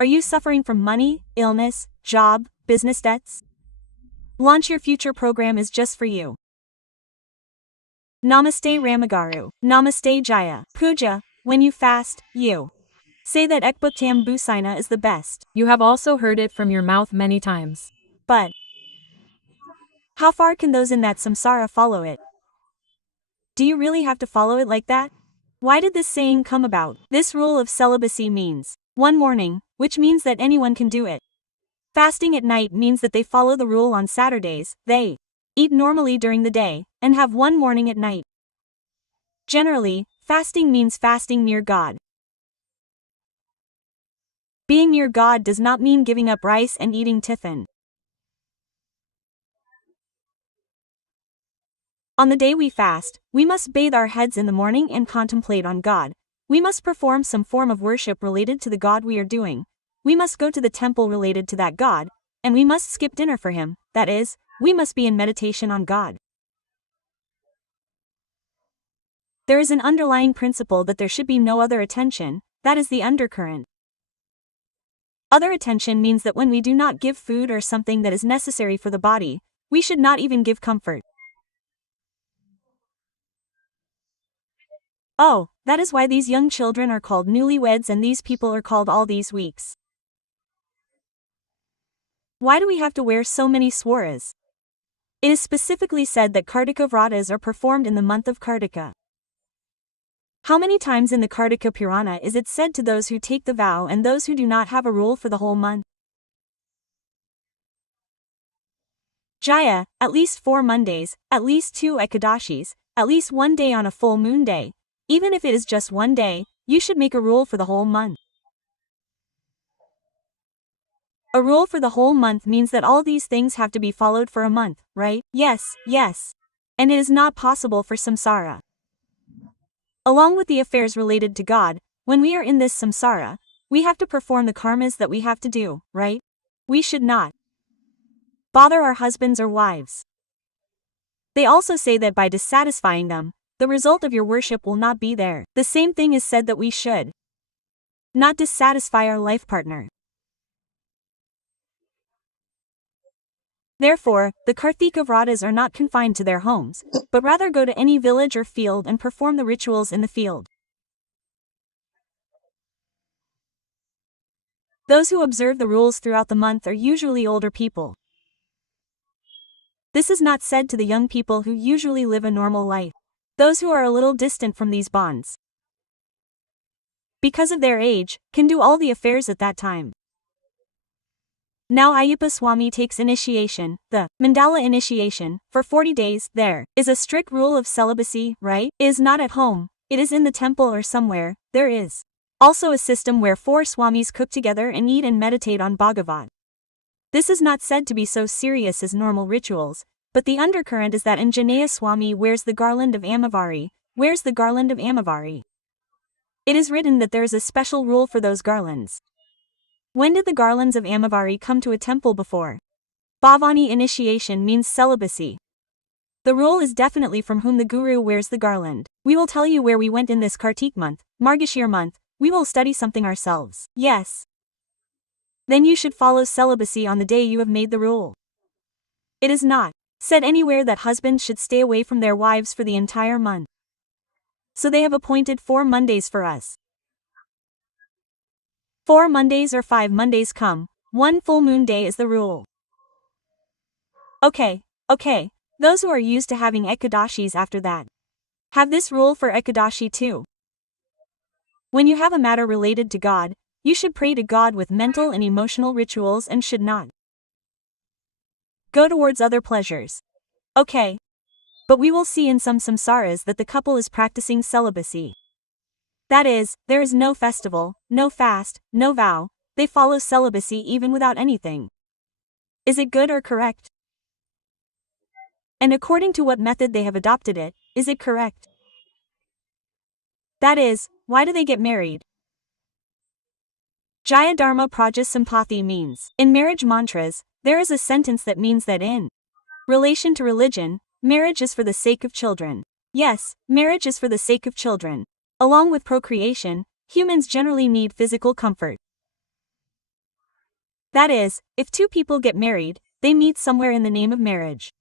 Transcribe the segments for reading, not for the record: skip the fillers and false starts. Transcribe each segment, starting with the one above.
Are you suffering from money, illness, job, business debts? Launch Your Future program is just for you. Namaste Ramagaru. Namaste Jaya. Puja, when you fast, you say that Ekbuktam Busaina is the best. You have also heard it from your mouth many times. But how far can those in that samsara follow it? Do you really have to follow it like that? Why did this saying come about? This rule of celibacy means one morning, which means that anyone can do it. Fasting at night means that they follow the rule on Saturdays, they eat normally during the day, and have one morning at night. Generally, fasting means fasting near God. Being near God does not mean giving up rice and eating tiffin. On the day we fast, we must bathe our heads in the morning and contemplate on God. We must perform some form of worship related to the God we are doing. We must go to the temple related to that God, and we must skip dinner for him, that is, we must be in meditation on God. There is an underlying principle that there should be no other attention, that is the undercurrent. Other attention means that when we do not give food or something that is necessary for the body, we should not even give comfort. Oh, that is why these young children are called newlyweds and these people are called all these weeks. Why do we have to wear so many swaras? It is specifically said that Kartika vratas are performed in the month of Kartika. How many times in the Kartika Purana is it said to those who take the vow and those who do not have a rule for the whole month? Jaya, at least 4 Mondays, at least 2 Ekadashis, at least 1 day on a full moon day. Even if it is just 1 day, you should make a rule for the whole month. A rule for the whole month means that all these things have to be followed for a month, right? Yes, yes. And it is not possible for samsara. Along with the affairs related to God, when we are in this samsara, we have to perform the karmas that we have to do, right? We should not bother our husbands or wives. They also say that by dissatisfying them, the result of your worship will not be there. The same thing is said that we should not dissatisfy our life partner. Therefore, the Karthika vratas are not confined to their homes, but rather go to any village or field and perform the rituals in the field. Those who observe the rules throughout the month are usually older people. This is not said to the young people who usually live a normal life. Those who are a little distant from these bonds, because of their age, can do all the affairs at that time. Now Ayyappa Swami takes initiation, the Mandala initiation, for 40 days. There is a strict rule of celibacy, right? It is not at home, it is in the temple or somewhere. There is also a system where 4 Swamis cook together and eat and meditate on Bhagavat. This is not said to be so serious as normal rituals, but the undercurrent is that Anjaneya Swami wears the garland of Amavari. It is written that there is a special rule for those garlands. When did the garlands of Amavari come to a temple before? Bhavani initiation means celibacy. The rule is definitely from whom the Guru wears the garland. We will tell you where we went in this Kartik month, Margashir month. We will study something ourselves. Yes. Then you should follow celibacy on the day you have made the rule. It is not said anywhere that husbands should stay away from their wives for the entire month. So they have appointed 4 Mondays for us. 4 Mondays or 5 Mondays come, 1 full moon day is the rule. Okay. Those who are used to having Ekadashis after that have this rule for Ekadashi too. When you have a matter related to God, you should pray to God with mental and emotional rituals and should not go towards other pleasures. Okay. But we will see in some samsaras that the couple is practicing celibacy. That is, there is no festival, no fast, no vow, they follow celibacy even without anything. Is it good or correct? And according to what method they have adopted it, is it correct? That is, why do they get married? Jaya Dharma Praja Sampathi means, in marriage mantras, there is a sentence that means that in relation to religion, marriage is for the sake of children. Yes, marriage is for the sake of children. Along with procreation, humans generally need physical comfort. That is, if two people get married, they meet somewhere in the name of marriage.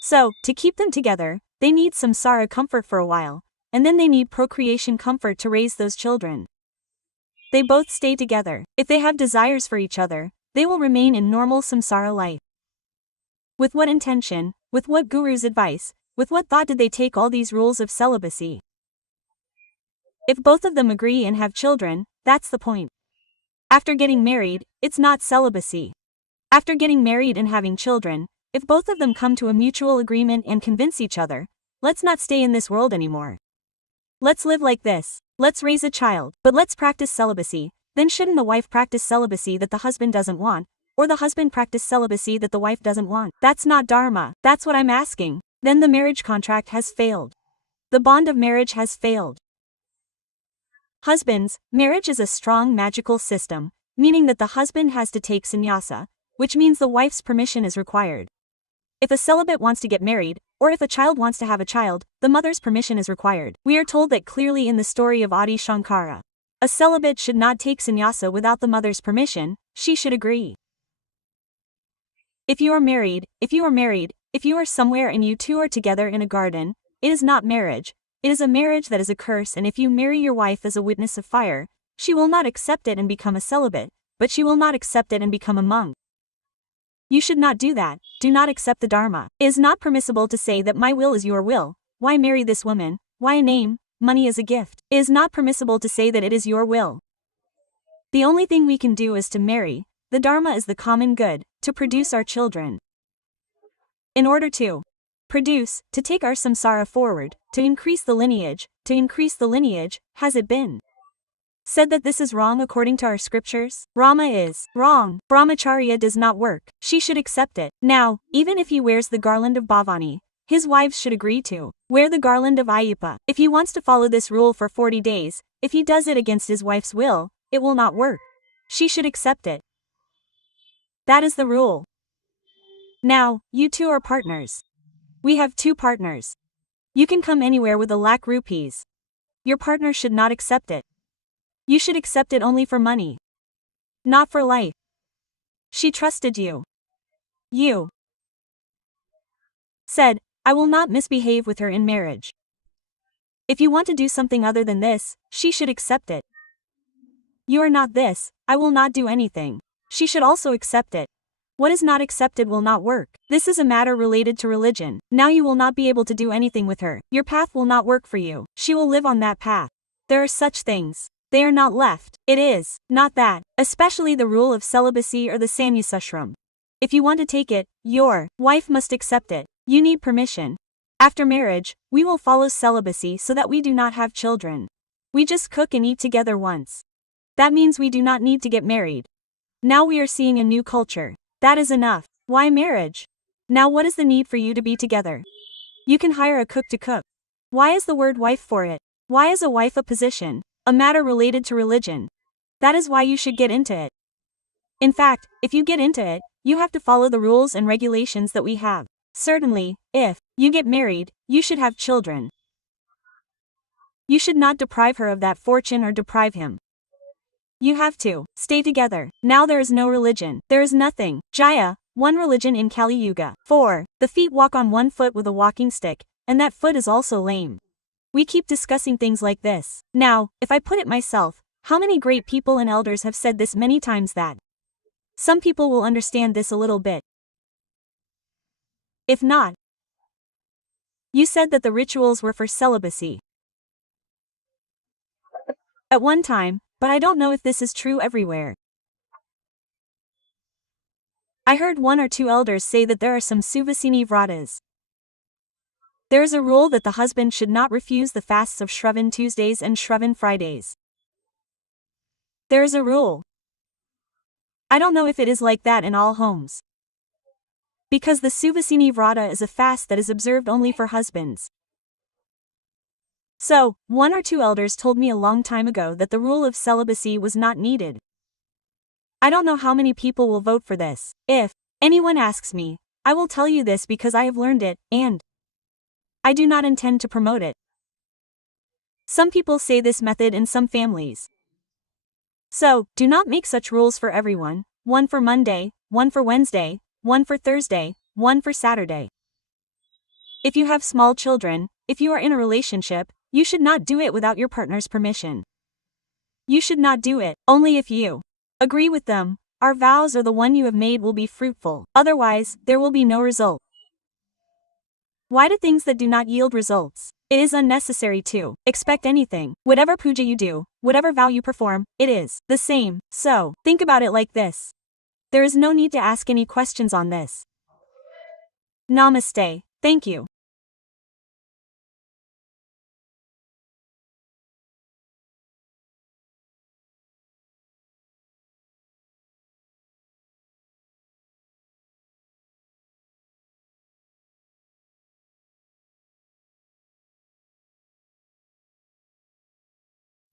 So, to keep them together, they need samsara comfort for a while, and then they need procreation comfort to raise those children. They both stay together. If they have desires for each other, they will remain in normal samsara life. With what intention, with what guru's advice, with what thought did they take all these rules of celibacy? If both of them agree and have children, that's the point. After getting married, it's not celibacy. After getting married and having children, if both of them come to a mutual agreement and convince each other, let's not stay in this world anymore. Let's live like this. Let's raise a child, but let's practice celibacy. Then shouldn't the wife practice celibacy that the husband doesn't want, or the husband practice celibacy that the wife doesn't want? That's not dharma. That's what I'm asking. Then the marriage contract has failed. The bond of marriage has failed. Husbands, marriage is a strong magical system, meaning that the husband has to take sannyasa, which means the wife's permission is required. If a celibate wants to get married, or if a child wants to have a child, the mother's permission is required. We are told that clearly in the story of Adi Shankara. A celibate should not take sannyasa without the mother's permission, she should agree. If you are married, if you are somewhere and you two are together in a garden, it is not marriage. It is a marriage that is a curse, and if you marry your wife as a witness of fire, she will not accept it and become a celibate, but she will not accept it and become a monk. You should not do that. Do not accept the dharma. It is not permissible to say that my will is your will. Why marry this woman? Why a name? Money is a gift. It is not permissible to say that it is your will. The only thing we can do is to marry. The dharma is the common good, to produce our children. In order to produce, to take our samsara forward, to increase the lineage, has it been said that this is wrong according to our scriptures? Rama is wrong. Brahmacharya does not work. She should accept it. Now, even if he wears the garland of Bhavani, his wives should agree to wear the garland of Ayyappa. If he wants to follow this rule for 40 days, if he does it against his wife's will, it will not work. She should accept it. That is the rule. Now, you two are partners. We have two partners. You can come anywhere with ₹1,00,000. Your partner should not accept it. You should accept it only for money. Not for life. She trusted you. You said, I will not misbehave with her in marriage. If you want to do something other than this, she should accept it. You are not this, I will not do anything. She should also accept it. What is not accepted will not work. This is a matter related to religion. Now you will not be able to do anything with her. Your path will not work for you. She will live on that path. There are such things. They are not left. It is not that, especially the rule of celibacy or the sannyasashram. If you want to take it, your wife must accept it. You need permission. After marriage, we will follow celibacy so that we do not have children. We just cook and eat together once. That means we do not need to get married. Now we are seeing a new culture. That is enough. Why marriage? Now what is the need for you to be together? You can hire a cook to cook. Why is the word wife for it? Why is a wife a position? A matter related to religion. That is why you should get into it. In fact, if you get into it, you have to follow the rules and regulations that we have. Certainly, if you get married, you should have children. You should not deprive her of that fortune or deprive him. You have to stay together. Now there is no religion. There is nothing. Jaya, one religion in Kali Yuga. 4. The feet walk on one foot with a walking stick, and that foot is also lame. We keep discussing things like this. Now, if I put it myself, how many great people and elders have said this many times that some people will understand this a little bit. If not, you said that the rituals were for celibacy at one time, but I don't know if this is true everywhere. I heard 1 or 2 elders say that there are some Suvasini vratas. There is a rule that the husband should not refuse the fasts of Shravan Tuesdays and Shravan Fridays. There is a rule. I don't know if it is like that in all homes. Because the Suvasini Vrata is a fast that is observed only for husbands. So, 1 or 2 elders told me a long time ago that the rule of celibacy was not needed. I don't know how many people will vote for this. If anyone asks me, I will tell you this because I have learned it, and I do not intend to promote it. Some people say this method in some families. So, do not make such rules for everyone, one for Monday, one for Wednesday, one for Thursday, one for Saturday. If you have small children, if you are in a relationship, you should not do it without your partner's permission. You should not do it, only if you agree with them. Our vows or the one you have made will be fruitful, otherwise, there will be no result. Why do things that do not yield results? It is unnecessary to expect anything. Whatever puja you do, whatever vow you perform, it is the same. So, think about it like this. There is no need to ask any questions on this. Namaste. Thank you.